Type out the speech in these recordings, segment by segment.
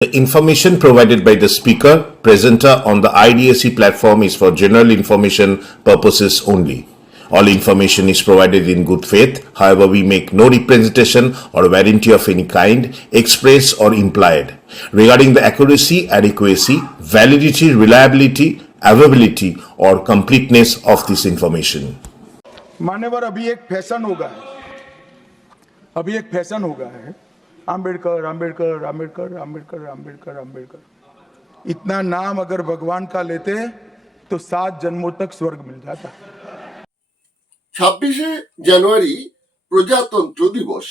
The information provided by the speaker, presenter on the IDSC platform is for general information purposes only. All information is provided in good faith. However, we make no representation or warranty of any kind, express or implied, regarding the accuracy, adequacy, validity, reliability, availability, or completeness of this information. मान्यवर, अभी एक fashion हो गया है आम्बेडकर आम्बेडकर आम्बेडकर आम्बेडकर आम्बेडकर आम्बेडकर। इतना नाम अगर भगवान का लेते तो 7 जन्मों तक स्वर्ग मिल जाता। 26শে জানুয়ারি প্রজাতন্ত্র দিবস।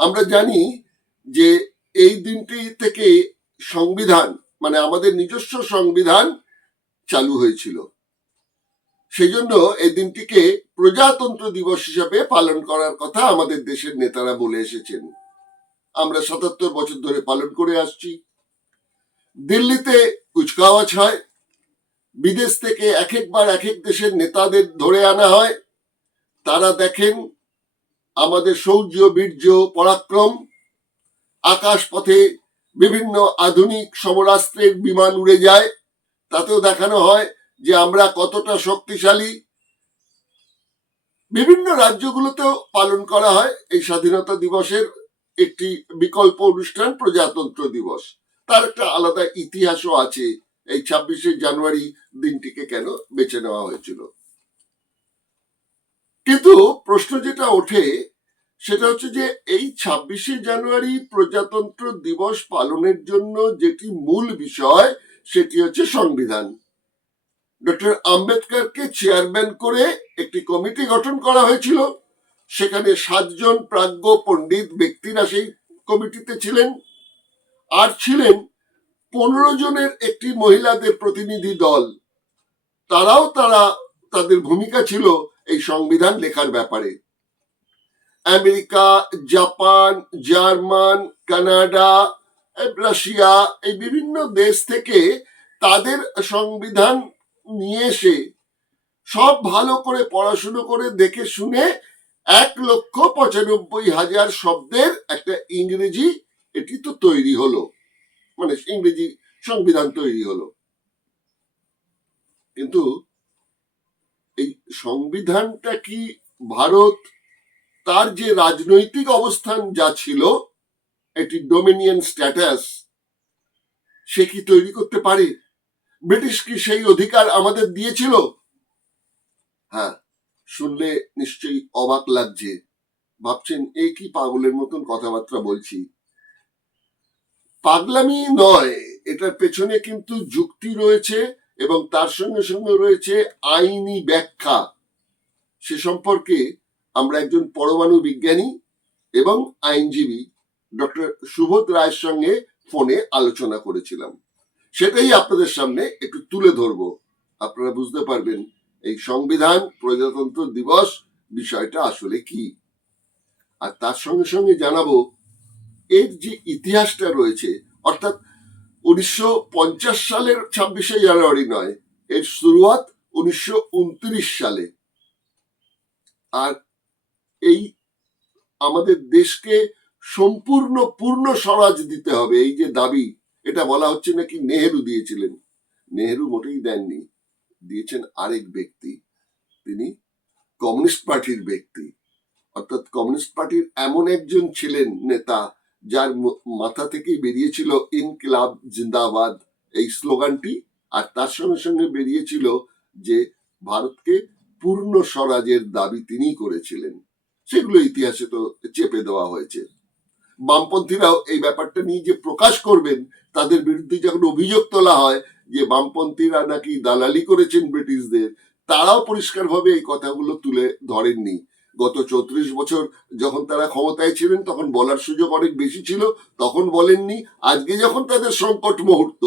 আমরা জানি যে এই দিনটি থেকে সংবিধান মানে আমাদের নিজস্ব সংবিধান চালু হয়েছিল। সেই জন্য এই দিনটিকে প্রজাতন্ত্র দিবস হিসাবে পালন করার কথা আমাদের দেশের নেতারা বলে এসেছেন। আমরা ৭৭ বছর ধরে পালন করে আসছি। দিল্লিতে কুচকাওয়াজ হয়, বিদেশ থেকে এক একবার এক এক দেশের নেতাদের ধরে আনা হয়। তারা দেখেন আমাদের শৌর্য, বীর্য, পরাক্রম। আকাশ পথে বিভিন্ন আধুনিক সমরাস্ত্রের বিমান উড়ে যায়, তাতেও দেখানো হয় যে আমরা কতটা শক্তিশালী। বিভিন্ন রাজ্যগুলোতেও পালন করা হয় এই স্বাধীনতা দিবসের একটি বিকল্প অনুষ্ঠান প্রজাতন্ত্র দিবস। তার একটা আলাদা ইতিহাসও আছে এই 26শে জানুয়ারি দিনটিকে কেন বেছে নেওয়া হয়েছিল। কিন্তু প্রশ্ন যেটা ওঠে সেটা হচ্ছে যে এই 26শে জানুয়ারি প্রজাতন্ত্র দিবস পালনের জন্য যেটি মূল বিষয় সেটি হচ্ছে সংবিধান। ডক্টর আম্বেদকরকে চেয়ারম্যান করে একটি কমিটি গঠন করা হয়েছিল। সেখানে 7 জন প্রাজ্ঞ পণ্ডিত ব্যক্তিরা সেই কমিটিতে ছিলেন, আর ছিলেন 15 জনের একটি মহিলাদের প্রতিনিধি দল। তাদের ভূমিকা ছিল এই সংবিধান লেখার ব্যাপারে। America, Japan, German, Canada, Russia, এই বিভিন্ন দেশ থেকে তাদের সংবিধান নিয়ে এসে সব ভালো করে পড়াশুনো করে দেখে শুনে 1,95,000 শব্দের একটা ইংরেজি এটি তো তৈরি হলো, মানে ইংরেজি সংবিধান তৈরি হলো। কিন্তু এই সংবিধানটা কি ভারত তার যে রাজনৈতিক অবস্থান যা ছিল, এটি ডোমিনিয়ন স্ট্যাটাস, সে কি তৈরি করতে পারে? ব্রিটিশ কি সেই অধিকার আমাদের দিয়েছিল? হ্যাঁ, শুনলে নিশ্চয়ই অবাক লাগছে, ভাবছেন এ কি পাগলের মতন কথাবার্তা বলছি। পাগলামি নয়, এটার পেছনে কিন্তু যুক্তি রয়েছে এবং তার সঙ্গে সঙ্গে রয়েছে আইনি ব্যাখ্যা। সে সম্পর্কে আমরা একজন পরমাণু বিজ্ঞানী এবং আইনজীবী ডক্টর সুবোধ রায়ের সঙ্গে ফোনে আলোচনা করেছিলাম। সেটাই আপনাদের সামনে একটু তুলে ধরবো। আপনারা বুঝতে পারবেন এই সংবিধান প্রজাতন্ত্র দিবস বিষয়টা আসলে কি, আর তার সঙ্গে সঙ্গে জানাবো এর যে ইতিহাসটা রয়েছে, অর্থাৎ 1950 সালের 26শে জানুয়ারি নয়, এর শুরুয়াত 1929 সালে। আর এই আমাদের দেশকে সম্পূর্ণ পূর্ণ স্বরাজ দিতে হবে, এই যে দাবি, এটা বলা হচ্ছে নাকি নেহেরু দিয়েছিলেন। নেহেরু মোটেই দেননি, দিয়েছেন আরেক ব্যক্তি, তিনি কমিউনিস্ট পার্টির ব্যক্তি। অর্থাৎ কমিউনিস্ট পার্টির এমন একজন ছিলেন নেতা যার মাথা থেকেই বেরিয়েছিল ইনকিলাব জিন্দাবাদ এই স্লোগানটি, আর তার সঙ্গে সঙ্গে বেরিয়েছিল যে ভারতকে পূর্ণ স্বরাজের দাবি তিনি করেছিলেন। সেগুলো ইতিহাসে তো চেপে দেওয়া হয়েছে। বামপন্থীরাও এই ব্যাপারটা নিয়ে যে প্রকাশ করবেন, তাদের বিরুদ্ধে যখন অভিযোগ তোলা হয় যে বামপন্থীরা নাকি দালালি করেছেন ব্রিটিশদের, তারাও পরিষ্কারভাবে এই কথাগুলো তুলে ধরেননি। গত 34 বছর যখন তারা ক্ষমতায় ছিলেন তখন বলার সুযোগ অনেক বেশি ছিল, তখন বলেননি। আজকে যখন তাদের সংকট মুহূর্ত,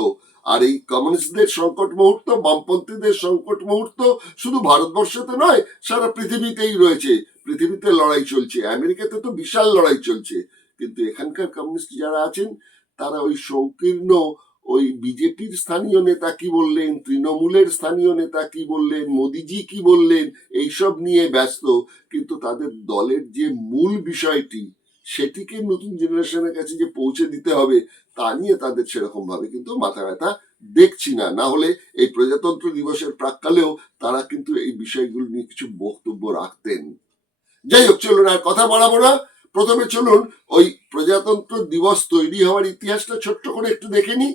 আর এই কমিউনিস্টদের সংকট মুহূর্ত, বামপন্থীদের সংকট মুহূর্ত শুধু ভারতবর্ষতে নয়, সারা পৃথিবীতেই রয়েছে। পৃথিবীতে লড়াই চলছে, আমেরিকাতে তো বিশাল লড়াই চলছে। কিন্তু এখানকার কমিউনিস্ট যারা আছেন তারা ওই সংকীর্ণ ওই বিজেপির স্থানীয় নেতা কি বললেন, তৃণমূলের স্থানীয় নেতা কি বললেন, মোদিজি কি বললেন, এইসব নিয়ে ব্যস্ত। কিন্তু তাদের দলের যে মূল বিষয়টি সেটিকে নতুন জেনারেশনের কাছে যে পৌঁছে দিতে হবে তা নিয়ে তাদের সেরকম ভাবে কিন্তু মাথা ব্যথা দেখছি না। না হলে এই প্রজাতন্ত্র দিবসের প্রাক্কালেও তারা কিন্তু এই বিষয়গুলো নিয়ে কিছু বক্তব্য রাখতেন। যাই হোক, চলুন আর কথা বাড়াবো না। প্রথমে চলুন ওই প্রজাতন্ত্র দিবস তৈরি হওয়ার ইতিহাসটা ছোট্ট করে একটু দেখে নি,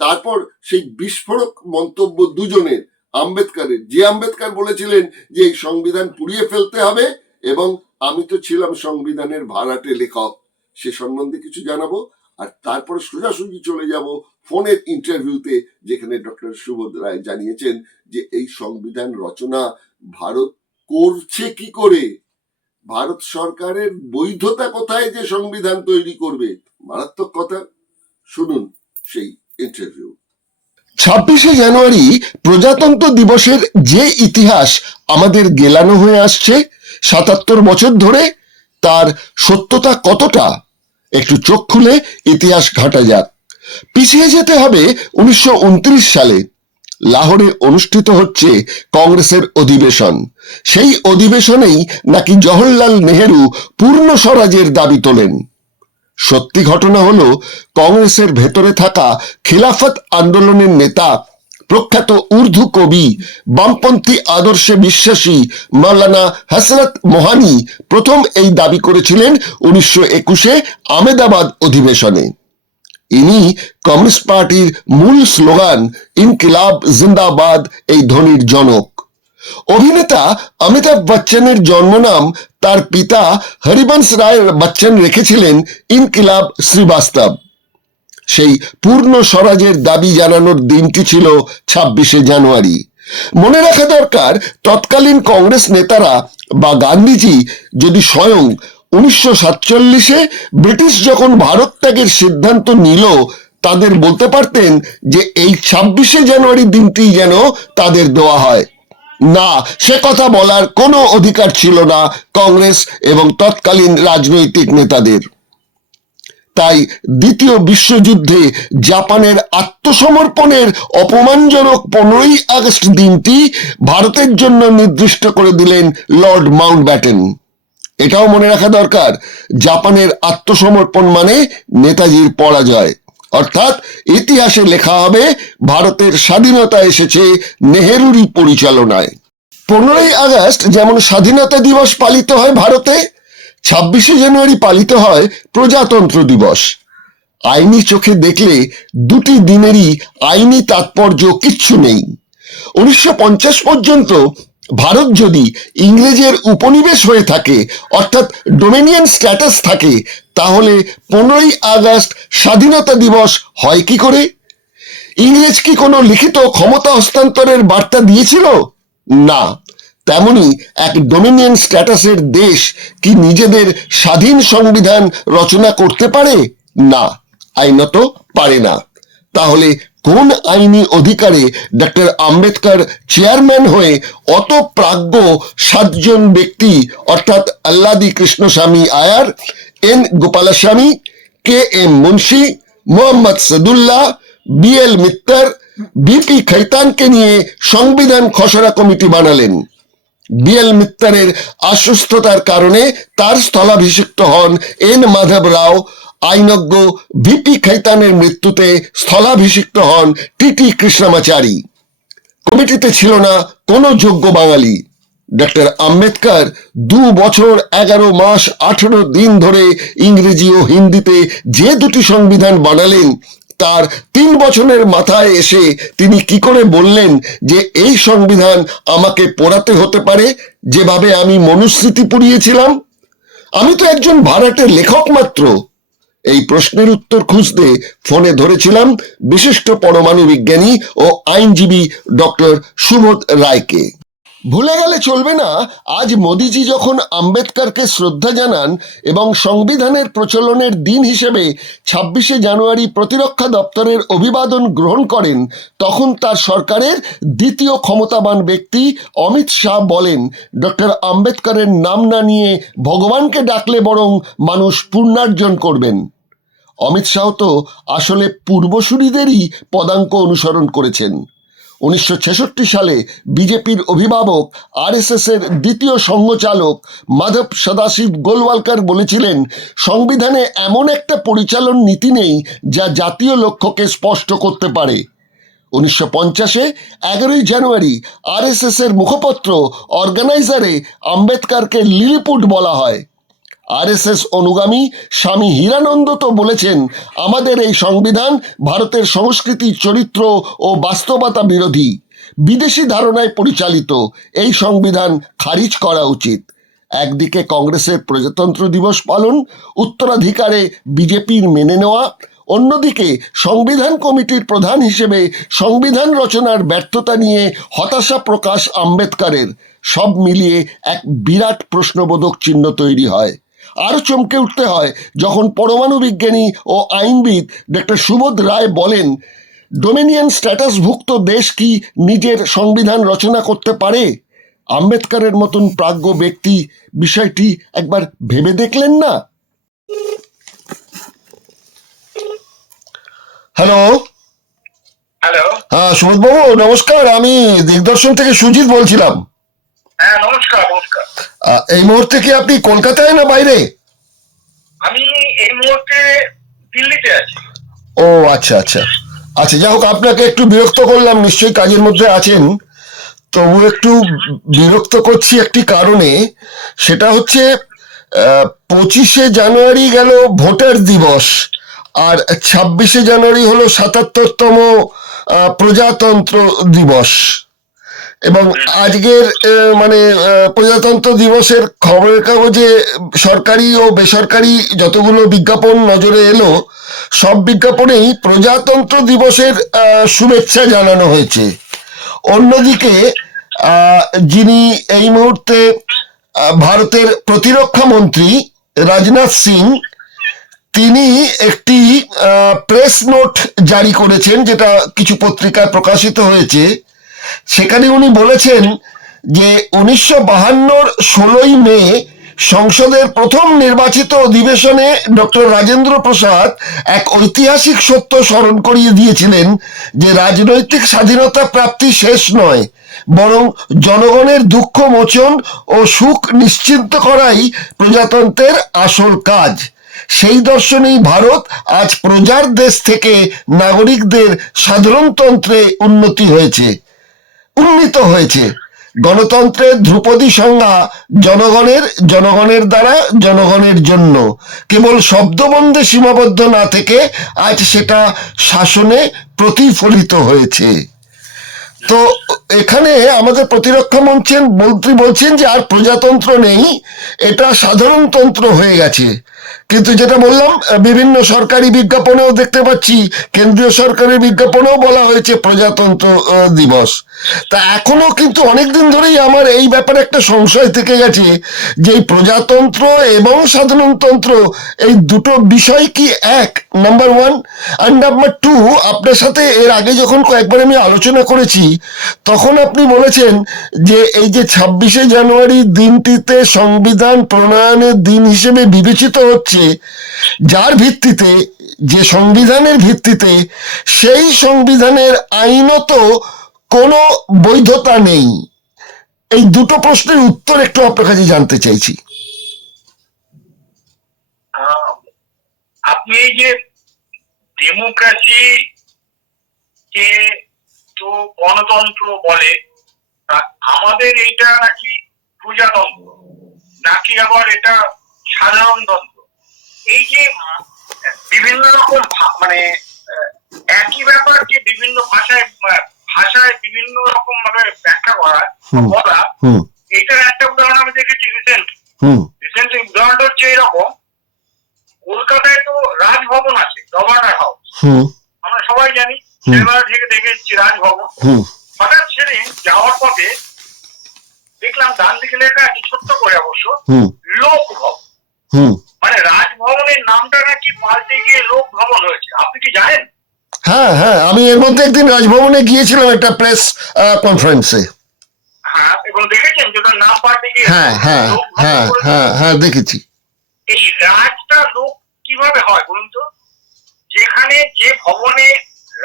তারপর সেই বিস্ফোরক মন্তব্য দুজনের, আম্বেদকরের, যে আম্বেদকর বলেছিলেন যে এই সংবিধান পুড়িয়ে ফেলতে হবে এবং আমি তো ছিলাম সংবিধানের ভাড়াটে লেখক, সে সম্বন্ধে কিছু জানাবো। আর তারপর সোজাসুজি চলে যাব ফোনের ইন্টারভিউতে, যেখানে ডক্টর সুবোধ রায় জানিয়েছেন যে এই সংবিধান রচনা ভারত করছে কি করে, ভারত সরকারের বৈধতা কোথায় যে সংবিধান তৈরি করবে। মারাত্মক কথা, শুনুন সেই ইন্টারভিউ। 26শে জানুয়ারি প্রজাতন্ত্র দিবসের যে ইতিহাস আমাদের গেলানো হয়ে আসছে 77 বছর ধরে, তার সত্যতা কতটা একটু চোখ খুলে ইতিহাস ঘাটা যাক। পিছিয়ে যেতে হবে 1929 সালে। লাহোরে অনুষ্ঠিত হচ্ছে কংগ্রেসের অধিবেশন। সেই অধিবেশনেই নাকি জওহরলাল নেহেরু পূর্ণ স্বরাজের দাবি তোলেন। সত্যি ঘটনা হলো, কংগ্রেসের ভেতরে থাকা খিলাফত আন্দোলনের নেতা, প্রখ্যাত উর্দু কবি, বামপন্থী আদর্শে বিশ্বাসী মাওলানা হযরত মোহানি প্রথম এই দাবি করেছিলেন 1921-এ আহমেদাবাদ অধিবেশনে। ইনি কমিউনিস্ট পার্টির মূল স্লোগান ইনকিলাব জিন্দাবাদ এই ধ্বনির জনক। অভিনেতা অমিতাভ বচ্চনের জন্মনাম তার পিতা হরিবংশ রায় বচ্চন রেখেছিলেন ইনকিলাব শ্রীবাস্তব। সেই পূর্ণ স্বরাজের দাবি জানানোর দিনটি ছিল 26শে জানুয়ারি। মনে রাখা দরকার, তৎকালীন কংগ্রেস নেতারা বা গান্ধীজি যদি স্বয়ং 1947-এ ব্রিটিশ যখন ভারত ত্যাগের সিদ্ধান্ত নিল, তাদের বলতে পারতেন যে এই 26শে জানুয়ারি দিনটি যেন তাদের দেওয়া হয়। না, সে কথা বলার কোনো অধিকার ছিল না কংগ্রেস এবং তৎকালীন রাজনৈতিক নেতাদের। তাই দ্বিতীয় বিশ্বযুদ্ধে জাপানের আত্মসমর্পণের অপমানজনক 15ই আগস্ট দিনটি ভারতের জন্য নির্দিষ্ট করে দিলেন লর্ড মাউন্টব্যাটেন। এটাও মনে রাখা দরকার, জাপানের আত্মসমর্পণ মানে নেতাজির পরাজয়, অর্থাৎ ইতিহাসে লেখা হবে ভারতের স্বাধীনতা এসেছে নেহেরুরই পরিচালনায়। 15ই আগস্ট যেমন স্বাধীনতা দিবস পালিত হয় ভারতে, 26শে জানুয়ারি পালিত হয় প্রজাতন্ত্র দিবস। আইনি চোখে দেখলে দুটি দিনেরই আইনি তাৎপর্য কিচ্ছু নেই। 1950 পর্যন্ত ভারত যদি ইংরেজের উপনিবেশ হয়ে থাকে, অর্থাৎ ডোমিনিয়ন স্ট্যাটাস থাকে, তাহলে 15ই আগস্ট স্বাধীনতা দিবস হয় কি করে? ইংরেজ কি কোনো লিখিত ক্ষমতা হস্তান্তরের বার্তা দিয়েছিল? না। তেমনি এক ডোমিনিয়ন স্ট্যাটাসের দেশ কি নিজেদের স্বাধীন সংবিধান রচনা করতে পারে? না, আইনত পারে না। তাহলে কোন আইনি অধিকারে ডক্টর আম্বেদকর চেয়ারম্যান হয়ে অত প্রাজ্ঞ 7 জন ব্যক্তি, অর্থাৎ Alladi Krishnaswami Ayyar, N Gopalaswami, K M Munshi, Mohammad Saadulla, BL Mitter, BP খৈতানকে নিয়ে সংবিধান খসড়া কমিটি বানালেন? BL মিত্তরের অসুস্থতার কারণে তার স্থলাভিষিক্ত হন N মাধব রাও। আইনজ্ঞ VP খৈতানের মৃত্যুতে স্থলাভিষিক্ত হন TT কৃষ্ণমাচারী। কমিটিতে ছিল না কোনো যোগ্য বাঙালি। ডক্টর আম্বেদকর 2 বছর 11 মাস 18 দিন ধরে ইংরেজি ও হিন্দিতে যে দুটি সংবিধান বানালেন, তার 3 বছরের মাথায় এসে তিনি কি করে বললেন যে এই সংবিধান আমাকে পড়াতে হতে পারে যেভাবে আমি মনুস্মৃতি পড়িয়েছিলাম? আমি তো একজন ভাড়াটে লেখক মাত্র। এই প্রশ্নের উত্তর খুঁজতে ফোনে ধরেছিলাম বিশিষ্ট পরমাণু বিজ্ঞানী ও আইনজীবী ডক্টর সুবোধ রায়কে। ভুলে গেলে চলবে না, আজ মোদিজি যখন আম্বেদকরকে শ্রদ্ধা জানান এবং সংবিধানের প্রচলনের দিন হিসেবে 26শে জানুয়ারি প্রতিরক্ষা দপ্তরের অভিবাদন গ্রহণ করেন, তখন তার সরকারের দ্বিতীয় ক্ষমতাবান ব্যক্তি অমিত শাহ বলেন, ডক্টর আম্বেদকরের নাম না নিয়ে ভগবানকে ডাকলে বরং মানুষ পুণ্যার্জন করবেন। অমিত শাহ তো আসলে পূর্বসূরিদেরই পদাঙ্ক অনুসরণ করেছেন। 1966 সালে বিজেপির অভিভাবক আরএসএস এর দ্বিতীয় সংঘচালক মাধব সদাশিব গোলওয়ালকর বলেছিলেন, সংবিধানে এমন একটা পরিচালন নীতি নেই যা জাতীয় লক্ষ্যকে স্পষ্ট করতে পারে। 1950-এ 11ই জানুয়ারি আরএসএস এর মুখপত্র অর্গানাইজারে আম্বেদকরকে লিলিপুট বলা হয়। আরএসএস অনুগামী স্বামী হীরানন্দ তো বলেছেন, আমাদের এই সংবিধান ভারতের সংস্কৃতি, চরিত্র ও বাস্তবতা বিরোধী, বিদেশি ধারণায় পরিচালিত, এই সংবিধান খারিজ করা উচিত। একদিকে কংগ্রেসের প্রজাতন্ত্র দিবস পালন, উত্তরাধিকারে বিজেপির মেনে নেওয়া, অন্যদিকে সংবিধান কমিটির প্রধান হিসেবে সংবিধান রচনার ব্যর্থতা নিয়ে হতাশা প্রকাশ আম্বেদকরের, সব মিলিয়ে এক বিরাট প্রশ্নবোধক চিহ্ন তৈরি হয়। আরও চমকে উঠতে হয় যখন পরমাণু বিজ্ঞানী ও আইনবিদ ডক্টর সুবোধ রায় বলেন, ডোমিনিয়ন স্ট্যাটাসভুক্ত দেশ কি নিজের সংবিধান রচনা করতে পারে? আম্বেদকরের মতন প্রাজ্ঞ ব্যক্তি বিষয়টি একবার ভেবে দেখলেন না? Hello hello. হ্যাঁ সুবোধ বাবু নমস্কার, আমি দিগদর্শন থেকে সুজিত বলছিলাম। হ্যাঁ নমস্কার। নমস্কার। এই মুহূর্তে কি আপনি কলকাতায় না বাইরে? আমি এই মুহূর্তে দিল্লিতে আছি। ও আচ্ছা আচ্ছা আচ্ছা, যাই হোক, আপনাকে একটু বিরক্ত করলাম, নিশ্চয়ই কাজের মধ্যে আছেন। তবু একটু বিরক্ত করছি একটি কারণে, সেটা হচ্ছে 25শে জানুয়ারি গেল ভোটার দিবস, আর 26শে জানুয়ারি হলো 77তম প্রজাতন্ত্র দিবস। এবং আজকের মানে প্রজাতন্ত্র দিবসের খবরের কাগজে সরকারি ও বেসরকারি যতগুলো বিজ্ঞাপন নজরে এলো, সব বিজ্ঞাপনেই প্রজাতন্ত্র দিবসের শুভেচ্ছা জানানো হয়েছে। অন্যদিকে যিনি এই মুহূর্তে ভারতের প্রতিরক্ষা মন্ত্রী রাজনাথ সিং, তিনি একটি প্রেস নোট জারি করেছেন, যেটা কিছু পত্রিকায় প্রকাশিত হয়েছে। সেখানে উনি বলেছেন যে 1952-র 16ই মে সংসদের প্রথম নির্বাচিত অধিবেশনে ডক্টর রাজেন্দ্র প্রসাদ এক ঐতিহাসিক সত্য স্মরণ করিয়ে দিয়েছিলেন যে রাজনৈতিক স্বাধীনতা প্রাপ্তি শেষ নয়, বরং জনগণের দুঃখ মোচন ও সুখ নিশ্চিন্ত করাই প্রজাতন্ত্রের আসল কাজ। সেই দর্শনেই ভারত আজ প্রজার দেশ থেকে নাগরিকদের সাধারণতন্ত্রে উন্নীত হয়েছে। গণতন্ত্রের ধ্রুপদী সংজ্ঞা জনগণের দ্বারা, জনগণের জন্য, কেবল শব্দবন্ধে সীমাবদ্ধ না থেকে আজ সেটা শাসনে প্রতিফলিত হয়েছে। তো এখানে আমাদের প্রতিরক্ষা মন্ত্রী বলছেন যে আর প্রজাতন্ত্র নেই, এটা সাধারণতন্ত্র হয়ে গেছে। কিন্তু যেটা বললাম, বিভিন্ন সরকারি বিজ্ঞাপনেও দেখতে পাচ্ছি, কেন্দ্রীয় সরকারের বিজ্ঞাপনেও বলা হয়েছে প্রজাতন্ত্র দিবস। তা এখনো কিন্তু অনেকদিন ধরেই আমার এই ব্যাপারে একটা সংশয় থেকে গেছে যে এই প্রজাতন্ত্র এবং সাধারণতন্ত্র এই দুটো বিষয় কি এক, নাম্বার ওয়ান। আর নাম্বার টু, আপনার সাথে এর আগে যখন কয়েকবার আমি আলোচনা করেছি, তখন আপনি বলেছেন যে এই যে 26শে জানুয়ারি দিনটিতে সংবিধান প্রণয়নের দিন হিসেবে বিবেচিত হচ্ছে, যার ভিত্তিতে, যে সংবিধানের ভিত্তিতে, সেই সংবিধানের আইনত কোনো বৈধতা নেই। এই দুটো প্রশ্নের উত্তর একটু আপনার কাছে জানতে চাইছি। আপনি এই যে ডেমোক্রেসি কে তো গণতন্ত্র বলে, আমাদের এইটা নাকি প্রজাতন্ত্র, নাকি আবার এটা সাধারণতন্ত্র? এই যে বিভিন্ন রকম মানে একই ব্যাপারকে বিভিন্ন ভাষায় বিভিন্ন রকম ভাবে ব্যাখ্যা করা বলা, এইটার একটা উদাহরণ আমি দেখেছি রিসেন্টলি। উদাহরণটা হচ্ছে এরকম, কলকাতায় তো রাজভবন আছে, গভর্নর হাউস, আমরা সবাই জানি, ছেলেবেলা থেকে দেখে এসেছি রাজভবন। হঠাৎ সেদিন যাওয়ার পথে দেখলাম ডান দিকে লেখা আছে, ছোট্ট করে অবশ্য, লোকভবন। মানে রাজভবনের নামটা নাকি পাল্টে গিয়ে লোক ভবন হয়েছে। আপনি কি জানেন? হ্যাঁ হ্যাঁ, আমি এর মধ্যে একদিন রাজভবনে গিয়েছিলাম একটা প্রেস কনফারেন্সে। হ্যাঁ, এবং দেখেছেন যে তার নাম পাল্টে গিয়ে? হ্যাঁ হ্যাঁ হ্যাঁ হ্যাঁ হ্যাঁ, দেখেছি। এই রাজটা লোক কিভাবে হয় বলুন তো? যেখানে যে ভবনে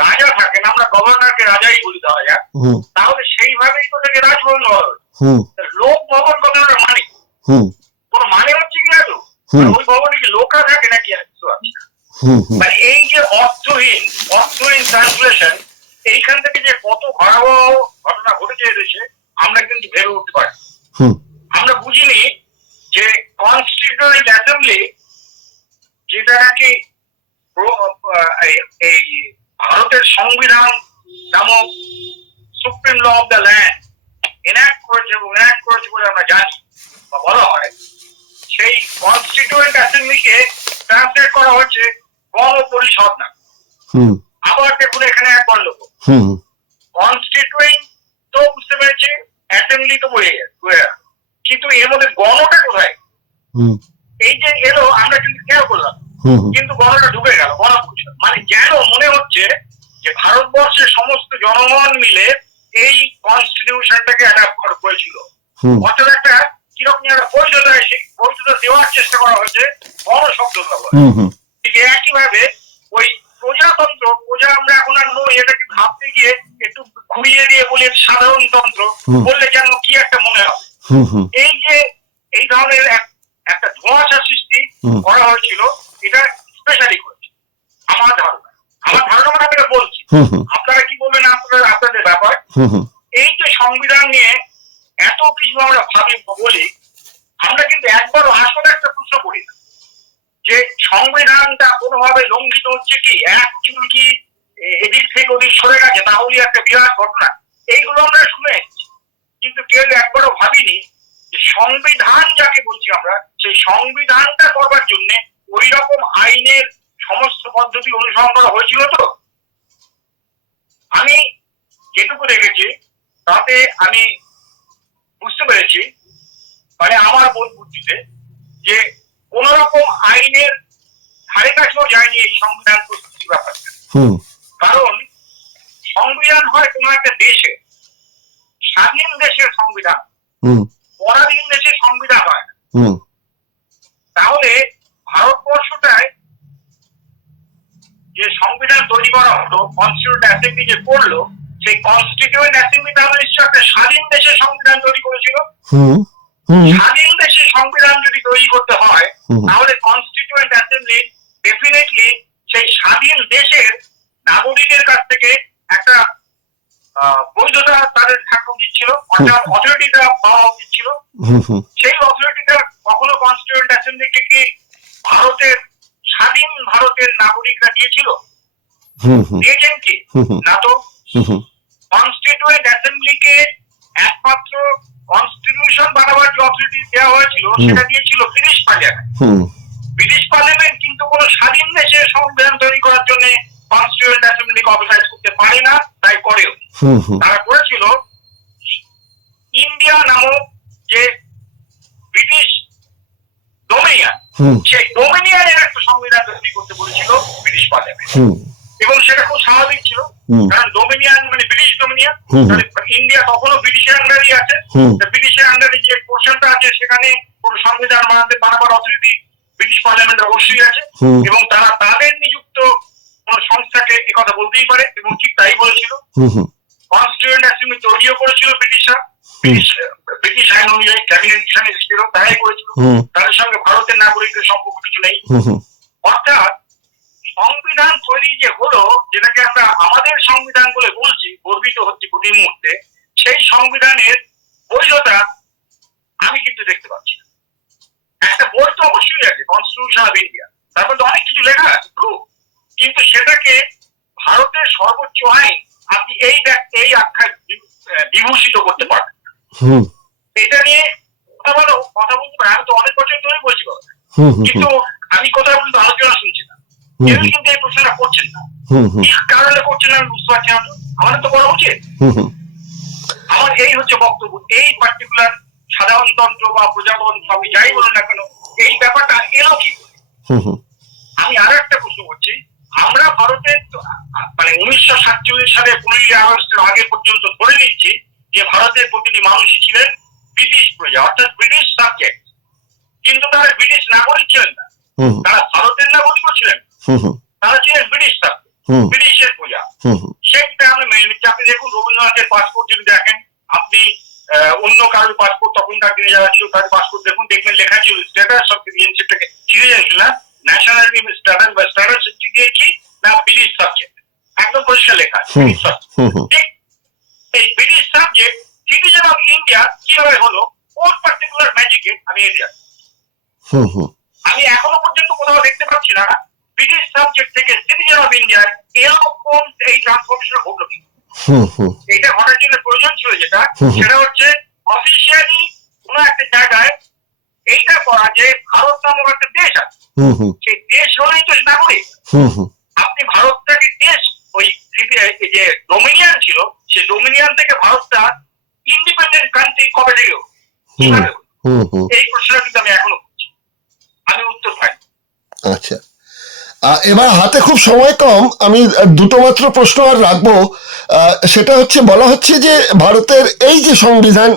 রাজা থাকেন, আমরা গভর্নরকে রাজাই বলে দেওয়া যাক, হুম তাহলে সেইভাবেই তো তাকে রাজভবন বলা হলো। হুম লোক ভবন কথাটা মানে হুম কোন মানে হচ্ছে কি না তো? হুম। ওই ভবনে কি লোকরা থাকে নাকি? হুম হুম মানে এই যে অর্থহীন ট্রান্সলেশন, এইখান থেকে যে কত ভয়াবহ ঘটনা ঘটেছে এদেশে আমরা কিন্তু ভেবে উঠতে পারি। হুম আমরা বুঝিনি যে কনস্টিটিউয়েন্ট অ্যাসেম্বলি, যেটা নাকি এই ভারতের সংবিধান নামক supreme law of the land enact করেছে এবং এনাক্ট করেছে বলে আমরা জানি বা বলা হয়, সেই কনস্টিটিউয়েন্ট অ্যাসেম্বলিকে ট্রান্সলেট করা হচ্ছে গণপরিষদ না। হুম আবার দেখুন এখানে এক বললো হুম কনস্টিটিউয়েন্ট তো বুঝতে পেরেছি, অ্যাসেম্বলি তো বলে গেছে, কিন্তু এর মধ্যে গণটা কোথায়? হুম এই যে এলো আমরা কিন্তু খেয়াল করলাম, হুম কিন্তু গণটা ঢুকে গেল গণপরিষদ। মানে যেন মনে হচ্ছে যে ভারতবর্ষের সমস্ত জনগণ মিলে এই কনস্টিটিউশনটাকে অ্যাডাপ্ট করেছিল। হুম অর্থাৎ একটা কিরকম একটা বৈধতা, সেই বৈধতা দেওয়ার চেষ্টা করা হয়েছে গণ শব্দ ব্যবহার। হুম হুম ঠিক একইভাবে ওই প্রজাতন্ত্র, প্রজা আমরা এখন আর নই, এটাকে ভাবতে গিয়ে একটু ঘুরিয়ে দিয়ে বলি সাধারণতন্ত্র বললে যেন কি একটা মনে হবে। হুম হুম এই যে এই ধরনের একটা ধোঁয়াশা সৃষ্টি করা হয়েছিল, এটা স্পেশালি করেছে আমার ধারণা। মানে আমি এটা বলছি, আপনারা কি বলবেন আপনাদের ব্যাপার। এই যে সংবিধান নিয়ে এত কিছু আমরা ভাবি বলি, আমরা কিন্তু একবারও আসলে একটা প্রশ্ন করি না যে সংবিধানটা কোনোভাবে লঙ্ঘিত হচ্ছে কি, এক চুল কি এদিক থেকে ওদিক সরে গেছে তাহলে একটা বিরাট ঘটনা। এইগুলো আমরা শুনে এসেছি, কিন্তু কেউ একবারও ভাবিনি যে সংবিধান যাকে বলছি আমরা, সেই সংবিধানটা করবার জন্য ওই রকম আইনের সমস্ত পদ্ধতি অনুসরণ করা হয়েছিল। তো আমি যেটুকু দেখেছি তাতে আমি বুঝতে পেরেছি, মানে আমার বুদ্ধিতে, যে কোন রকম আইনের ধারে কাছেও যায়নি এই সংবিধান প্রস্তুতির ব্যাপারটা। কারণ সংবিধান হয় কোন একটা দেশে, স্বাধীন দেশের সংবিধান, পরাধীন দেশের সংবিধান হয় না। তাহলে ভারতবর্ষটায় যে সংবিধান তৈরি করা হলো, কনস্টিটিউয়েন্ট অ্যাসেম্বলি যে করলো, সেই কনস্টিটিউয়েন্ট অ্যাসেম্বলি তাহলে নিশ্চয় একটা স্বাধীন দেশের সংবিধান তৈরি করেছিল। স্বাধীন দেশের সংবিধান যদি তৈরি করতে হয়, তাহলে কনস্টিটিউয়েন্ট অ্যাসেম্বলি ডেফিনেটলি সেই স্বাধীন দেশের নাগরিকের কাছ থেকে একটা বৈধতা তাদের থাকা উচিত ছিল, অর্থাৎ অথরিটিটা পাওয়া উচিত ছিল। সেই অথরিটিটা কখনো কনস্টিটিউয়েন্ট অ্যাসেম্বলিকে কি ভারতের স্বাধীন ভারতের নাগরিকরা দিয়েছিল? দিয়েছেন কি না? তো কনস্টিটিউয়েন্ট অ্যাসেম্বলিকে একমাত্র কনস্টিটিউশন বানাবার যে অথরিটি দেওয়া হয়েছিল সেটা দিয়েছিল ব্রিটিশ পার্লামেন্ট। ব্রিটিশ পার্লামেন্ট কিন্তু কোন স্বাধীন দেশের সংবিধান তৈরি করার জন্য কনস্টিটিউয়েন্ট অ্যাসেম্বলিকে অথরাইজ করতে পারে না, তাই করেও। তারা করেছিল ইন্ডিয়া নামক যে ব্রিটিশ ডোমিনিয়ন, সেই ডোমিনিয়নের একটা সংবিধান তৈরি করতে বলেছিল ব্রিটিশ পার্লামেন্ট। এবং সেটা খুব স্বাভাবিক ছিল, কারণ ডোমিনিয়ন মানে ব্রিটিশ ডোমিনিয়ন, ইন্ডিয়া তখনও ব্রিটিশের আন্ডারই আছে। ব্রিটিশের আন্ডারে যে পোর্শনটা আছে সেখানে কোন সংবিধান বানাবার অথরিটি ব্রিটিশ পার্লামেন্টের অবশ্যই আছে, এবং তারা তাদের নিযুক্ত কোন সংস্থাকে একথা বলতেই পারে, এবং ঠিক তাই বলেছিল। কনস্টিটিউয়েন্ট অ্যাসেম্বলি তৈরিও করেছিল ব্রিটিশরা, ব্রিটিশ আইন অনুযায়ী ক্যাবিনেট মিশনে ছিল, তারাই করেছিল। তাদের সঙ্গে ভারতের নাগরিকদের সম্পর্ক কিছু নেই। অর্থাৎ সংবিধান তৈরি যে হলো, যেটাকে আমরা আমাদের সংবিধান বলে বলছি, গর্বিত হচ্ছে প্রতি মুহূর্তে, সেই সংবিধানের বৈধতা আমি কিন্তু দেখতে পাচ্ছি না। একটা বই তো অবশ্যই আছে, কনস্টিটিউশন অফ ইন্ডিয়া, তারপর তো অনেক কিছু লেখা আছে, কিন্তু সেটাকে ভারতের সর্বোচ্চ আইন আপনি এই আখ্যায় বিভূষিত করতে পারবেন। এটা নিয়ে কথা বলতে পারে, আমি তো অনেক বছর ধরে বলছি কথা, কিন্তু আমি কোথাও কিন্তু আলোচনা শুনছি না। কেউ কিন্তু এই প্রশ্নটা করছেন না, কি কারণে করছেন আমি বুঝতে পারছি না। আমাদের তো করা উচিত। আমার এই হচ্ছে বক্তব্য, এই পার্টিকুলার সাধারণতন্ত্র বা প্রজাতন্ত্র আমি যাই বলুন না কেন, এই ব্যাপারটা এলো কি? আমি আরো একটা প্রশ্ন করছি, আমরা ভারতের মানে 1947 সালে 15ই আগস্টের আগে পর্যন্ত ধরে নিচ্ছি যে ভারতের প্রতিটি মানুষই ছিলেন ব্রিটিশ প্রজা, অর্থাৎ ব্রিটিশ সাবজেক্ট, কিন্তু তারা ব্রিটিশ নাগরিক ছিলেন না, তারা ভারতের নাগরিকও ছিলেন, তারা ছিলেন ব্রিটিশ সাবজেক্ট, ব্রিটিশের প্রজা। সংবিধান, হুম হুম সেটা আমরা মেনে নিচ্ছি। আপনি দেখুন রবীন্দ্রনাথের পাসপোর্ট যদি দেখেন, আপনি অন্য কারোর পাসপোর্ট তখনকার দিনে যারা ছিল তাদের পাসপোর্ট দেখুন, দেখবেন লেখা ছিল স্ট্যাটাস অফ সিটিজেনশিপটাকে সিটিজেনশিপ না ন্যাশনালিটি স্ট্যাটাস বা স্ট্যাটাস দিয়ে কি না ব্রিটিশ সাবজেক্ট, একদম পরিষ্কার লেখা আছে ব্রিটিশ সাবজেক্ট। হুম হুম ঠিক এই British subject citizen of India কিভাবে হলো, কোন পার্টিকুলার ম্যাজিকে আমি এরিয়া হুম হুম আমি এখনো পর্যন্ত কোথাও দেখতে পাচ্ছি না ব্রিটিশ সাবজেক্ট থেকে সিটিজেন অফ ইন্ডিয়া এরকম এই ট্রান্সফরমেশন ঘটলো কি। হুম হুম এটা ঘটার জন্য প্রয়োজন ছিল যেটা, সেটা হচ্ছে অফিসিয়ালি কোন একটা জায়গায় এইটা করা যে ভারত নামক একটা দেশ আছে, হুম হুম সেই দেশ হলেই তো নাগরিক। হুম হুম আপনি ভারতটাকে দেশ ওই এই যে ডোমিনিয়ন ছিল, সেই ডোমিনিয়ন থেকে ভারতটা ইন্ডিপেন্ডেন্ট কান্ট্রি কবে থেকে হলো? কিভাবে হলো? হুম হুম এই প্রশ্নটা কিন্তু আমি এখনো করছি, আমি উত্তর পাই। আচ্ছা, এবার হাতে খুব সময় কম, আমি দুটো মাত্র প্রশ্ন আর রাখবো। সেটা হচ্ছে, বলা হচ্ছে যে ভারতের এই যে সংবিধান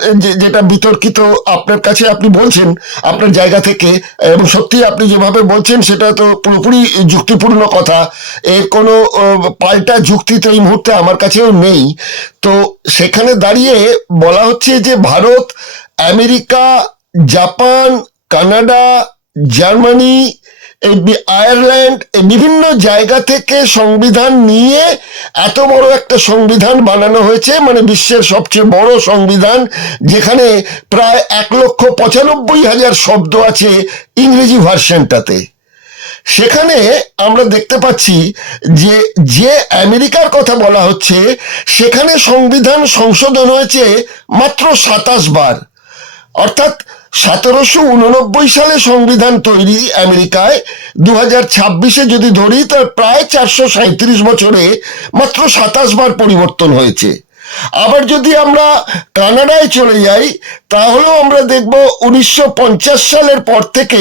যেটা বিতর্কিত, আপনার কাছে আপনি বলছেন আপনার জায়গা থেকে, এবং সত্যি আপনি যেভাবে বলছেন সেটা তো পুরোপুরি যুক্তিপূর্ণ কথা, এর কোনো পাল্টা যুক্তি তো এই মুহূর্তে আমার কাছেও নেই। তো সেখানে দাঁড়িয়ে বলা হচ্ছে যে Bharat America, Japan, Canada, Germany, এই আয়ারল্যান্ড, এই বিভিন্ন জায়গা থেকে সংবিধান নিয়ে এত বড় একটা সংবিধান বানানো হয়েছে, মানে বিশ্বের সবচেয়ে বড় সংবিধান, যেখানে প্রায় 1,95,000 শব্দ আছে ইংরেজি ভার্সনটাতে। সেখানে আমরা দেখতে পাচ্ছি যে যে আমেরিকার কথা বলা হচ্ছে, সেখানে সংবিধান সংশোধন হয়েছে মাত্র 27 বার, অর্থাৎ 1789 সালে সংবিধান তৈরি আমেরিকায়, 2026-এ যদি ধরি তার প্রায় 437 বছরে মাত্র 27 বার পরিবর্তন হয়েছে। আবার যদি আমরা কানাডায় চলে যাই, তাহলেও আমরা দেখব 1950 সালের পর থেকে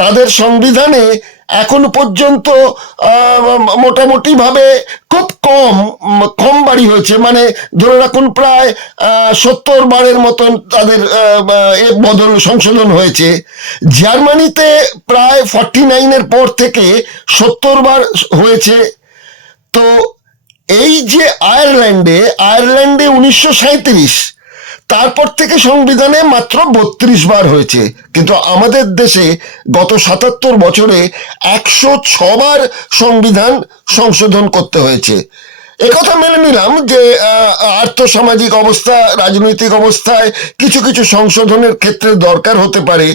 তাদের সংবিধানে এখন পর্যন্ত মোটামুটি ভাবে খুব কম বাড়ি হয়েছে, মানে ধরে রাখুন প্রায় 70 বারের মতন তাদের সংশোধন হয়েছে। জার্মানিতে প্রায় 49-এর পর থেকে 70 বার হয়েছে। তো এই যে আয়ারল্যান্ডে 1937, তারপর থেকে সংবিধানে মাত্র 32 বার হয়েছে, কিন্তু আমাদের দেশে গত 77 বছরে 106 বার সংবিধান সংশোধন করতে হয়েছে। একথা মেনে নিলাম যে আর্থসামাজিক অবস্থা, রাজনৈতিক অবস্থায় কিছু কিছু সংশোধনের ক্ষেত্রে দরকার হতে পারে,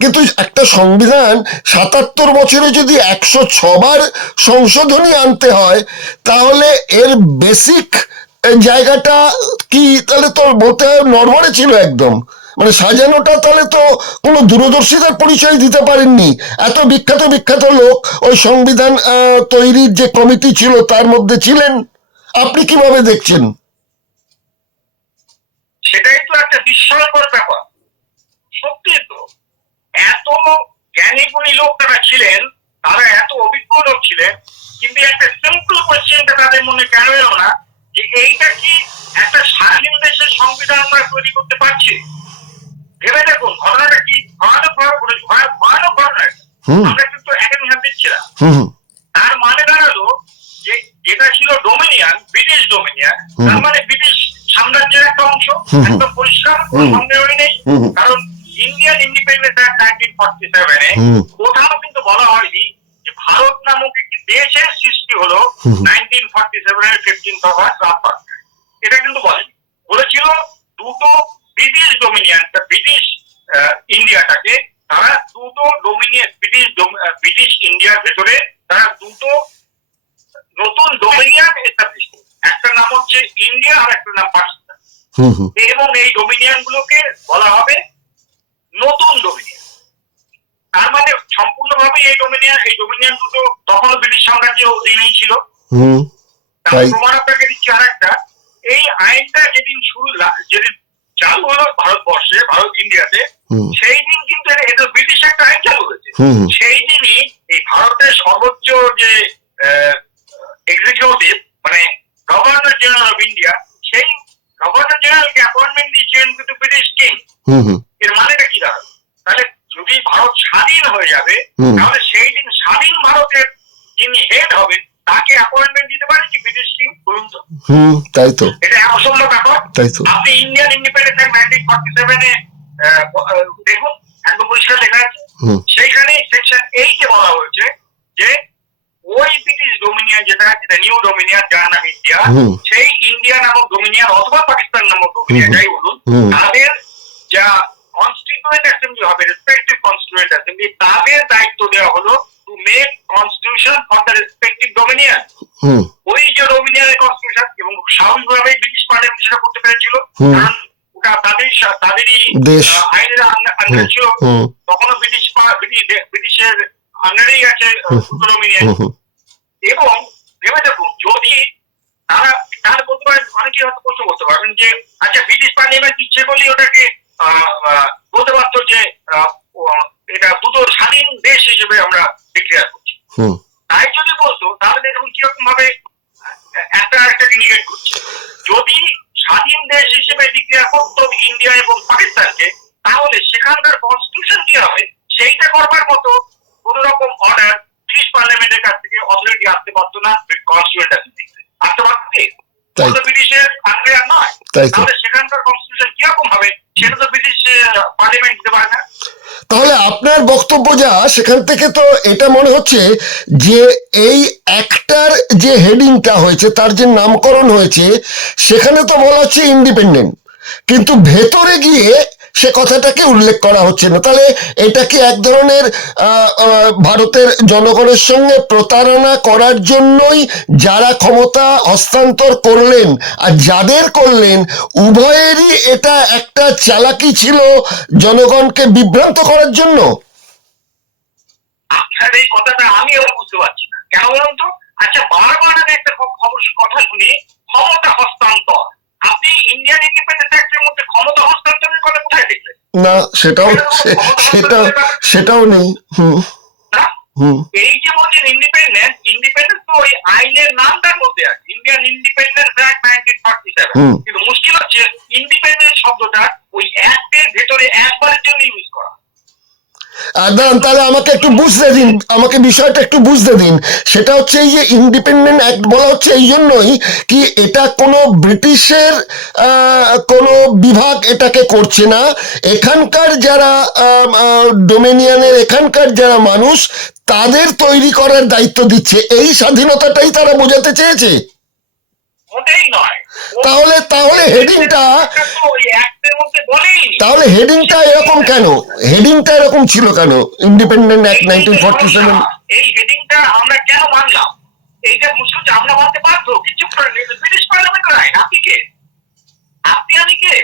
কিন্তু একটা সংবিধান 77 বছরে যদি 106 বার সংশোধনী আনতে হয়, তাহলে এর বেসিক জায়গাটা কি, তাহলে তো বলতে হয় নড়বড়ে ছিল একদম, মানে সাজানোটা তাহলে তো কোনো দূরদর্শিতার পরিচয় দিতে পারেননি। এত বিখ্যাত বিখ্যাত লোক ওই সংবিধান তৈরির যে কমিটি ছিল তার মধ্যে ছিলেন। আপনি কিভাবে দেখছেন? সেটাই তো একটা বিস্ময়কর ব্যাপার। সত্যি তো, এত জ্ঞানী গুণী লোক তারা ছিলেন, তারা এত অভিজ্ঞ লোক ছিলেন, কিন্তু একটা সিম্পল কোয়েশ্চেনটা তাদের মনে কেন এলো না যে এইটা কি একটা স্বাধীন দেশের সংবিধান আমরা তৈরি করতে পারছি? ভেবে দেখুন ঘটনাটা কি ভয়ানক ঘটনা। আমরা কিন্তু একাডেমি হাত দিচ্ছিলাম। তার মানে দাঁড়ালো যে যেটা ছিল ডোমিনিয়ন, ব্রিটিশ ডোমিনিয়ন, তার মানে ব্রিটিশ সাম্রাজ্যের একটা অংশ, একদম পরিষ্কার, কোনো সন্দেহই নেই। কারণ ইন্ডিয়ান ইন্ডিপেন্ডেন্স অ্যাক্ট 1947-এ কোথাও কিন্তু বলা হয়নি যে ভারত নামক একটি দেশের সৃষ্টি হলো 1947-এর 15th অগাস্ট। এটা কিন্তু বলেনি, বলেছিল দুটো ব্রিটিশ ডোমিনিয়ন, ব্রিটিশ ইন্ডিয়াটাকে তারা দুটো ডোমিনিয়ন, ব্রিটিশ ইন্ডিয়ার ভেতরে তারা দুটো নতুন ডোমিনিয়ন এস্টাবলিশ করবে, একটা নাম হচ্ছে ইন্ডিয়া আর একটা নাম পাকিস্তান, এবং এই ডোমিনিয়ন গুলোকে বলা হবে নতুন ডোমিনিয়ন। তার মানে সম্পূর্ণভাবে এই ডোমিনিয়ন দুটো তখনও ব্রিটিশ সাম্রাজ্যের অধীনেই ছিল। তার প্রমাণ আপনাকে দিচ্ছি আর একটা, এই আইনটা যেদিন যেদিন চালু হলো ভারতবর্ষে, ভারত ইন্ডিয়াতে, সেই দিন কিন্তু এটা ব্রিটিশ একটা আইন চালু হয়েছে। সেই দিনই এই ভারতের সর্বোচ্চ যে এক্সিকিউটিভ, মানে গভর্নর জেনারেল অফ ইন্ডিয়া, সেই গভর্নর জেনারেলকে অ্যাপয়েন্টমেন্ট দিয়েছিলেন কিন্তু ব্রিটিশ কিং। এর মানেটা কি দাঁড়াবে? তাহলে যদি ভারত স্বাধীন হয়ে যাবে, তাহলে সেই দিন স্বাধীন ভারতের যিনি হেড হবেন তাকে অ্যাপয়েন্টমেন্ট দিতে পারে কি ব্রিটিশ কিং? বলুন তো। তাই তো, এটা অসম্ভব ব্যাপার। তাই তো। আপনি ইন্ডিয়ান ইন্ডিপেন্ডেন্স অ্যাক্ট 1947 দেখুন, একদম পরিষ্কার লেখা আছে। সেইখানে সেকশন 8 এ বলা হয়েছে যে ওই ব্রিটিশ ডোমিনিয়ন যেটা নিউ ডোমিনিয়ন যার নাম ইন্ডিয়া, সেই ইন্ডিয়া নামক ডোমিনিয়ন অথবা পাকিস্তান নামক ডোমিনিয়ন যাই বলুন, তাদের যা কনস্টিটিউয়েন্ট অ্যাসেম্বলি হবে, রেসপেক্টিভ কনস্টিটিউয়েন্ট অ্যাসেম্বলি, তাদের দায়িত্ব দেওয়া হলো to make constitution for the respective Dominion. ওই যে ডোমিনিয়নের কনস্টিটিউশন, এবং স্বাভাবিকভাবে ব্রিটিশ পার্লামেন্ট সেটা করতে পেরেছিল, কারণ ওটা তাদেরই দেশ, আইনের আন্ডারে ছিল। তখনও ব্রিটিশের আন্ডারেই আছে ডোমিনিয়ন। এবং ভেবে দেখুন, যদি তার বলতে পারেন, অনেকে হয়তো প্রশ্ন করতে পারবেন যে আচ্ছা ব্রিটিশ পার্লামেন্ট ইচ্ছে করলে ওটাকে বলতে পারতো যে এটা দুটো স্বাধীন দেশ হিসেবে আমরা ডিক্লেয়ার করছি। তাই যদি বলতো, তাহলে দেখুন কিরকম ভাবে একটা ইন্ডিকেট করছে। যদি স্বাধীন দেশ হিসেবে ডিক্লেয়ার করতো ইন্ডিয়া এবং পাকিস্তানকে, তাহলে সেখানকার কনস্টিটিউশন কি হবে সেইটা করবার মতো কোন রকম অর্ডার ব্রিটিশ পার্লামেন্টের কাছ থেকে অথরিটি আসতে পারতো না। কনস্টিটিউয়েন্ট আসতে পারতো কি? ব্রিটিশের আন্ডারে নয়। তাহলে সেখানকার কনস্টিটিউশন কিরকম হবে সেটা তো ব্রিটিশ পার্লামেন্ট দিতে পারে না। তাহলে আপনার বক্তব্য যা, সেখান থেকে তো এটা মনে হচ্ছে যে এই একটার যে হেডিংটা হয়েছে, তার যে নামকরণ হয়েছে, সেখানে তো বলা হচ্ছে ইন্ডিপেন্ডেন্ট, কিন্তু ভেতরে গিয়ে সে কথাটাকে উল্লেখ করা হচ্ছে না। তাহলে এটা কি এক ধরনের ভারতের জনগণের সঙ্গে প্রতারণা করার জন্যই যারা ক্ষমতা হস্তান্তর করলেন আর যাদের করলেন, উভয়েরই এটা একটা চালাকি ছিল জনগণকে বিভ্রান্ত করার জন্য? আপনার এই কথাটা আমিও বুঝতে পারছি না, কেন বলুন তো? আচ্ছা, বারবার আমি একটা কথা শুনি, ক্ষমতা হস্তান্তর। আপনি ইন্ডিয়ান ইন্ডিপেন্ডেন্স অ্যাক্টের মধ্যে ক্ষমতা হস্তান্তরের কথা কোথায় দেখলেন? না, সেটাও নেই। এই যে বলছেন ইন্ডিপেন্ডেন্স তো ওই আইনের নামটার মধ্যে আছে, ইন্ডিয়ান ইন্ডিপেন্ডেন্স অ্যাক্ট 1947। কিন্তু মুশকিল হচ্ছে ইন্ডিপেন্ডেন্স শব্দটা ওই অ্যাক্টের ভেতরে একবারের জন্য ইউজ করা। তাহলে আমাকে একটু বুঝতে দিন, আমাকে বিষয়টা একটু বুঝতে দিন। সেটা হচ্ছে এই যে ইন্ডিপেন্ডেন্ট অ্যাক্ট বলা হচ্ছে এই জন্যই কি এটা কোনো ব্রিটিশের কোনো বিভাগ এটাকে করছে না, এখানকার যারা ডোমিনিয়নের এখানকার যারা মানুষ, তাদের তৈরি করার দায়িত্ব দিচ্ছে। এই স্বাধীনতাটাই তারা বোঝাতে চেয়েছে। তাহলে হেডিংটা এরকম কেন? হেডিংটা এরকম ছিল কেন? Independent act 1947। এই হেডিংটা আমরা কেন মানলাম? এইটা মুশকিল যে আমরা মানতে পারবো কিছু ব্রিটিশ পার্লামেন্টের আইন। আপনি কে? আমি কে?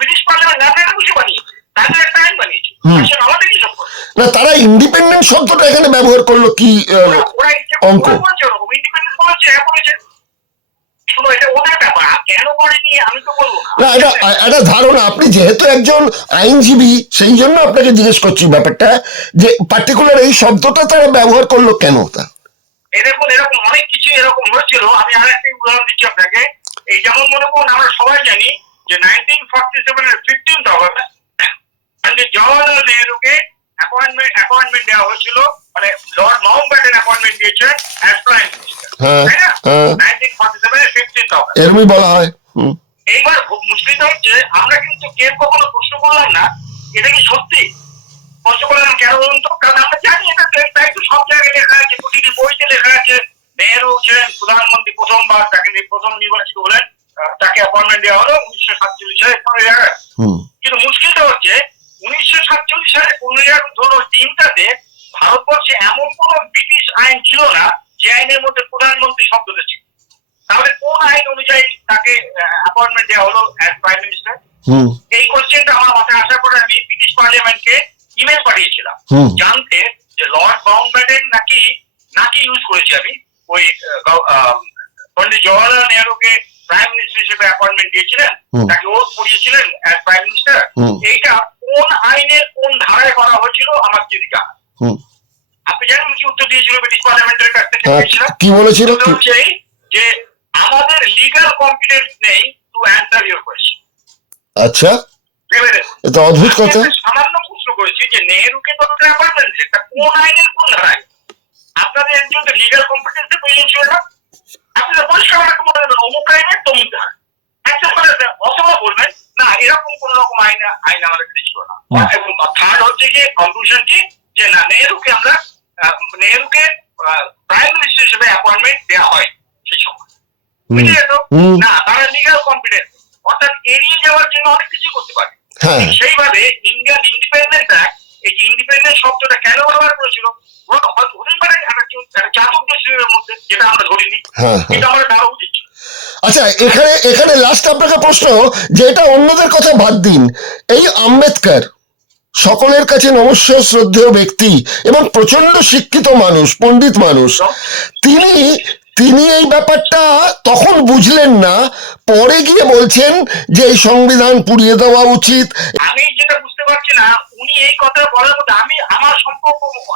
ব্রিটিশ পার্লামেন্ট না বুঝে বানিয়েছে, তাদের একটা আইন বানিয়েছে। আমাদের কি সম্পর্ক? না, তারা ইন্ডিপেন্ডেন্ট শব্দটা এখানে ব্যবহার করলো কি অঙ্ক? ইন্ডিপেন্ডেন্স বলেছে, বলেছে শুনো, এটা ওদের ব্যাপার, কেন করেনি আমি তো বলবো না। এটা ধারণা, আপনি যেহেতু একজন আইনজীবী সেই জন্য আপনাকে জিজ্ঞেস করছি ব্যাপারটা, যে পার্টিকুলার এই শব্দটা তারা ব্যবহার করলো কেন। তা এরকম অনেক কিছু এরকম হয়েছিল। আমি আর একটা উদাহরণ দিচ্ছি আপনাকে। এই যেমন মনে করুন, আমরা সবাই জানি যে 1947 এর 15th অগস্ট পন্ডিত জওয়াহরলাল নেহরুকে অ্যাপয়েন্টমেন্ট দেওয়া হয়েছিল, মানে লর্ড মাউন্টব্যাটেন অ্যাপয়েন্টমেন্ট দিয়েছেন অ্যাজ প্রাইম মিনিস্টার, তাই না? 1947 এর 15th অগস্ট এরমই বলা হয়। এইবার মুশকিলটা হচ্ছে, আমরা কিন্তু কেউ কখনো প্রশ্ন করলাম না এটা কি সত্যি। প্রশ্ন করলাম কেন বলুন তো? কারণ আমরা জানি এটা তাই তো সব জায়গায় লেখা আছে, প্রতিটি বইতে লেখা আছে। নেহরু ছিলেন প্রধানমন্ত্রী প্রথমবার, তাকে প্রথম নির্বাচিত হলেন, তাকে অ্যাপয়েন্টমেন্ট দেওয়া হলো 1947 সালে 15 আগস্ট। কিন্তু মুশকিলটা হচ্ছে 1947 সালে 15 আগস্ট ধরো দিনটাতে ভারতবর্ষে এমন কোন ব্রিটিশ আইন ছিল না যে আইনের মধ্যে প্রধানমন্ত্রী শব্দটা ছিল। তাহলে কোন আইন অনুযায়ী তাকে অ্যাপয়েন্টমেন্ট দেওয়া হলো অ্যাজ প্রাইম মিনিস্টার? এই কোশ্চেনটা আমার মাথায় আসার পরে আমি ব্রিটিশ পার্লামেন্টকে ইমেল পাঠিয়েছিলাম জানতে যে লর্ড মাউন্টব্যাটেন নাকি ইউজ করেছি আমি ওই পন্ডিত জওয়াহরলাল নেহরুকে প্রাইম মিনিস্টার হিসেবে অ্যাপয়েন্টমেন্ট দিয়েছিলেন, তাকে ওথ পড়িয়েছিলেন অ্যাজ প্রাইম মিনিস্টার। এইটা কোন আইনের কোন ধারায় করা হয়েছিল আমার যদি জানা। আপনি জানেন কি উত্তর দিয়েছিল ব্রিটিশ পার্লামেন্টের কাছ থেকে? কি বলেছিল? যে আমাদের লিগ্যাল কম্পিটেন্স নেই টু অ্যানসার ইউর কোয়েশ্চেন। আচ্ছা, এটা অদ্ভুত কথা। সামান্য প্রশ্ন করেছি যে নেহরুকে তো অ্যাপয়েন্টমেন্ট দিলেন, তা কোন আইনের কোন ধারায়? আপনাদের একজন লিগ্যাল কম্পিটেন্সের প্রয়োজন ছিল ছিল না? আপনি তো পরিষ্কার আমাকে বলে দেবেন অমুক আইনে তমুক ধারা, অ্যাকসেপ্ট করে দেন। অথবা বলবেন না এরকম কোন রকম আইন আমাদের কাছে ছিল না। এবং থার্ড হচ্ছে কি কনক্লুশন কি, যে না নেহরুকে প্রাইম মিনিস্টার হিসেবে অ্যাপয়েন্টমেন্ট দেওয়া হয় সেই সময়, বুঝলে তো? না তারা লিগাল কনফিডেন্স, অর্থাৎ এড়িয়ে যাওয়ার জন্য অনেক কিছু করতে পারে। হ্যাঁ সেইভাবে ইন্ডিয়ান ইন্ডিপেন্ডেন্স অ্যাক্ট, এই যে ইন্ডিপেন্ডেন্স শব্দটা কেন ব্যবহার করেছিল, হতে পারে একটা জাতীয় উদ্দেশ্যের মধ্যে, যেটা আমরা ধরিনি, হ্যাঁ এটা আমরা ধরা উচিত ছিল। আচ্ছা, এখানে লাস্ট আপনাকে প্রশ্ন, যে এটা অন্যদের কথা বাদ দিন, এই আম্বেদকর সকলের কাছে নমস্য শ্রদ্ধেয় ব্যক্তি এবং প্রচন্ড শিক্ষিত মানুষ, পণ্ডিত মানুষ, তিনি এই ব্যাপারটা তখন বুঝলেন না, পরে গিয়ে বলছেন যে এই সংবিধান পুড়িয়ে দেওয়া উচিত। আমি যেটা বুঝতে পারছি না, উনি এই কথা বলার মধ্যে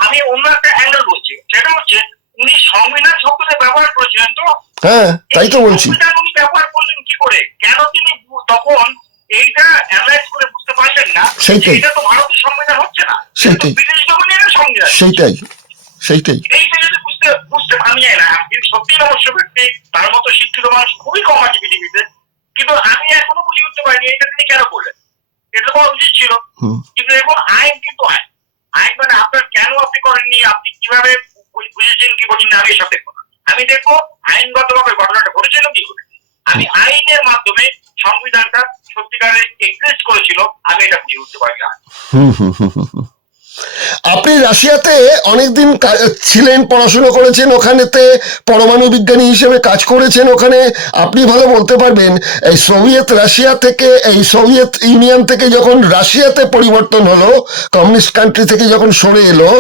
আমি অন্য একটা অ্যাঙ্গেল বলছি, সেটা হচ্ছে উনি সংবিধান শব্দটা ব্যবহার করেছিলেন তো। হ্যাঁ তাই তো বলছি। সংবিধান উনি ব্যবহার করলেন কি করে, কেন তিনি তখন এইটা অ্যানালাইজ করে বুঝতে পারলেন না যে এটা তো ভারতের সংবিধান হচ্ছে না, সেটাই ব্রিটিশ ডমিনিয়নের সংবিধান। সেইটাই এইটা যদি বুঝতে আমি যাই না, কিন্তু সত্যি অবশ্য ব্যক্তি তার মতো শিক্ষিত মানুষ খুবই কম আছে পৃথিবীতে, কিন্তু আমি এখনো বুঝে উঠতে পারিনি এটা তিনি কেন করলেন। এটা তো উচিত ছিল, কিন্তু এবং আইন কিন্তু আইন মানে আপনার কেন আপনি করেননি, আপনি কিভাবে বুঝেছেন কি বলেন, আমি এসব দেখবো না। আমি দেখবো আইনগত ভাবে ঘটনাটা ঘটেছিল কি করে, আমি আইনের মাধ্যমে সংবিধানটা সত্যিকারের এক্সিস্ট করেছিল, আমি এটা বুঝে উঠতে পারি না। আপনি রাশিয়াতে অনেকদিন ছিলেন, পড়াশোনা করেছেন, ওখানেতে পরমাণু বিজ্ঞানী হিসেবে কাজ করেছেন, ওখানে আপনি ভালো বলতে পারবেন। এই সোভিয়েত ইউনিয়ন থেকে যখন রাশিয়াতে পরিবর্তন হলো, কমিউনিস্ট কান্ট্রি থেকে যখন সরে এলো,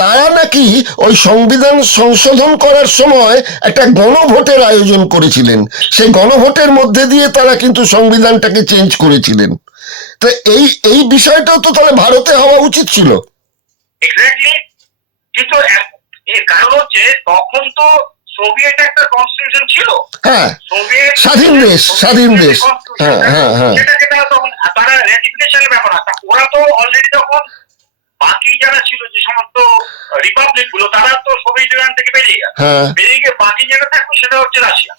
তারা নাকি ওই সংবিধান সংশোধন করার সময় একটা গণভোটের আয়োজন করেছিলেন, সেই গণভোটের মধ্যে দিয়ে তারা কিন্তু সংবিধানটাকে চেঞ্জ করেছিলেন। তো এই বিষয়টাও তো তাহলে ভারতে হওয়া উচিত ছিল। এক্স্যাক্টলি, কিন্তু এর কারণ হচ্ছে তখন তো সোভিয়েত একটা কনস্টিটিউশন ছিল। হ্যাঁ, সোভিয়েত স্বাধীন দেশ। হ্যাঁ হ্যাঁ হ্যাঁ, সেটাকে তারা রেটিফিকেশনের ব্যাপার আছে। ওরা তো অলরেডি তখন বাকি যারা ছিল যে সমস্ত রিপাবলিক গুলো, তারা তো সোভিয়েত ইউনিয়ন থেকে বেরিয়ে গেল, বেরিয়ে গিয়ে বাকি যেটা থাকলো সেটা হচ্ছে রাশিয়া।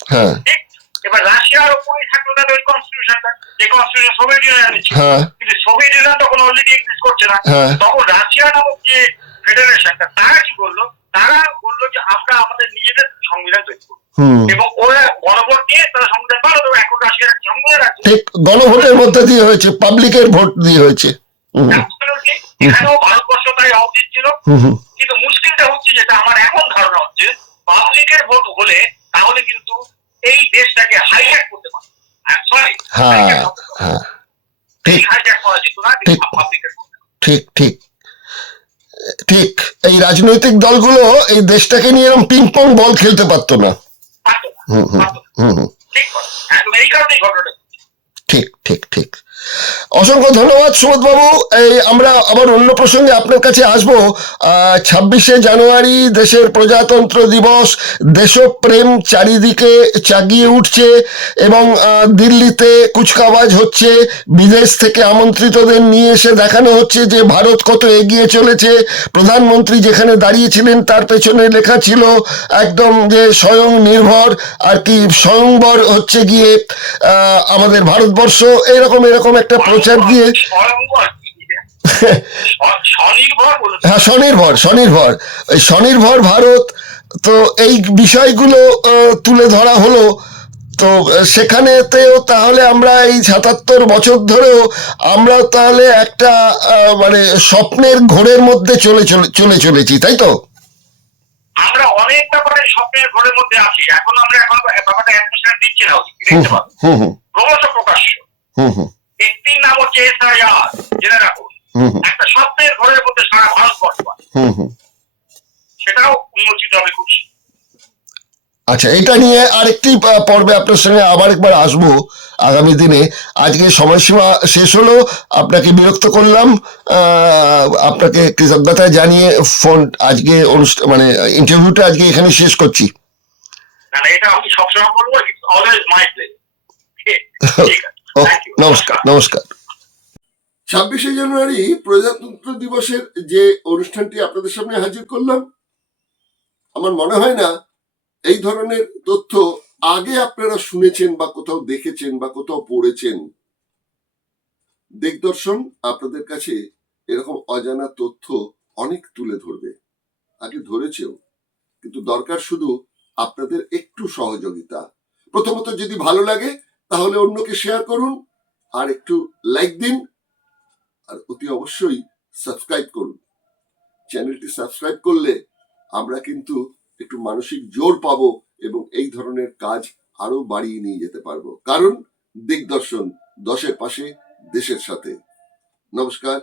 ঠিক, এবার রাশিয়ার উপরেই থাকলো তাদের ওই কনস্টিটিউশনটা, যে কনস্টিটিউশন সোভিয়েত ইউনিয়নের ছিল। কিন্তু সোভিয়েত ইউনিয়ন তখন অলরেডি এক্সিস্ট করছে না, তখন রাশিয়া নামক যে ফেডারেশনটা, তারা কি করলো, তারা বললো যে আমরা আমাদের নিজেদের সংবিধান তৈরি করবো, এবং ওরা গণভোট দিয়ে তারা সংবিধান বানালো। এখন রাশিয়ার সংবিধান আছে, ঠিক গণভোটের মধ্যে দিয়ে হয়েছে, পাবলিকের ভোট দিয়ে হয়েছে। এখানেও ভারতবর্ষ তাই হওয়া উচিত ছিল, কিন্তু মুশকিলটা হচ্ছে, যেটা আমার এখন ধারণা হচ্ছে, পাবলিকের ভোট হলে তাহলে কিন্তু এই দেশটাকে হাইজ্যাক করতে পারে। ঠিক, এই রাজনৈতিক দলগুলো এই দেশটাকে নিয়ে এরকম পিং পং বল খেলতে পারতো না। ঠিক। অসংখ্য ধন্যবাদ সুবোধ বাবু। এই আমরা আবার অন্য প্রসঙ্গে আপনার কাছে আসবো। 26শে জানুয়ারি দেশের প্রজাতন্ত্র দিবস, দেশপ্রেম চারিদিকে চাগিয়ে উঠছে এবং দিল্লিতে কুচকাওয়াজ হচ্ছে, বিদেশ থেকে আমন্ত্রিতদের নিয়ে এসে দেখানো হচ্ছে যে ভারত কত এগিয়ে চলেছে। প্রধানমন্ত্রী যেখানে দাঁড়িয়েছিলেন তার পেছনে লেখা ছিল একদম যে স্বয়ং নির্ভর আর কি স্বয়ংবর হচ্ছে গিয়ে আমাদের ভারতবর্ষ, এরকম একটা প্রচার দিয়ে। হ্যাঁ, স্বনির্ভর এই স্বনির্ভর ভারত, তো এই বিষয়গুলো তুলে ধরা হলো। তো সেখানেতেও তাহলে আমরা এই 77 বছর ধরেও আমরা তাহলে একটা মানে স্বপ্নের ঘোরের মধ্যে চলেছি, তাই তো? আমরা অনেক ব্যাপারে স্বপ্নের ঘোরের মধ্যে আছি। এখন ব্যাপারটা অ্যাটমসফিয়ার দিচ্ছি না, দেখতে পাবো ক্রমশ প্রকাশ্য। একটির নাম হচ্ছে এসআইআর, জেনে রাখুন, একটা স্বপ্নের ঘরের মধ্যে সারা ভারতবর্ষ, সেটাও উন্মোচিত হবে খুব। আচ্ছা, এটা নিয়ে আরেকটি পর্বে আপনার সঙ্গে আবার একবার আসবো আগামী দিনে। আজকে সময়সীমা শেষ হলো, আপনাকে বিরক্ত করলাম, আপনাকে কৃতজ্ঞতা জানিয়ে ফোন আজকে মানে ইন্টারভিউটা আজকে এখানে শেষ করছি। এটা আমি সবসময় বলবো, ইটস অলওয়েজ মাই প্লেজার। নমস্কার। 26শে জানুয়ারি প্রজাতন্ত্র দিবসের যে অনুষ্ঠানটি আপনাদের সামনে হাজির করলাম, আমার মনে হয় না এই ধরনের তথ্য আগে আপনারা শুনেছেন বা কোথাও দেখেছেন বা কোথাও পড়েছেন। দিগদর্শন আপনাদের কাছে এরকম অজানা তথ্য অনেক তুলে ধরবে, আগে ধরেছেও, কিন্তু দরকার শুধু আপনাদের একটু সহযোগিতা। প্রথমত যদি ভালো লাগে তাহলে অন্যকে শেয়ার করুন, আর একটু লাইক দিন, আর অতি অবশ্যই সাবস্ক্রাইব করুন। চ্যানেলটি সাবস্ক্রাইব করলে আমরা কিন্তু একটু মানসিক জোর পাবো এবং এই ধরনের কাজ আরো বাড়িয়ে নিয়ে যেতে পারবো। কারণ দিগদর্শন 10-এর পাশে, দেশের সাথে। নমস্কার।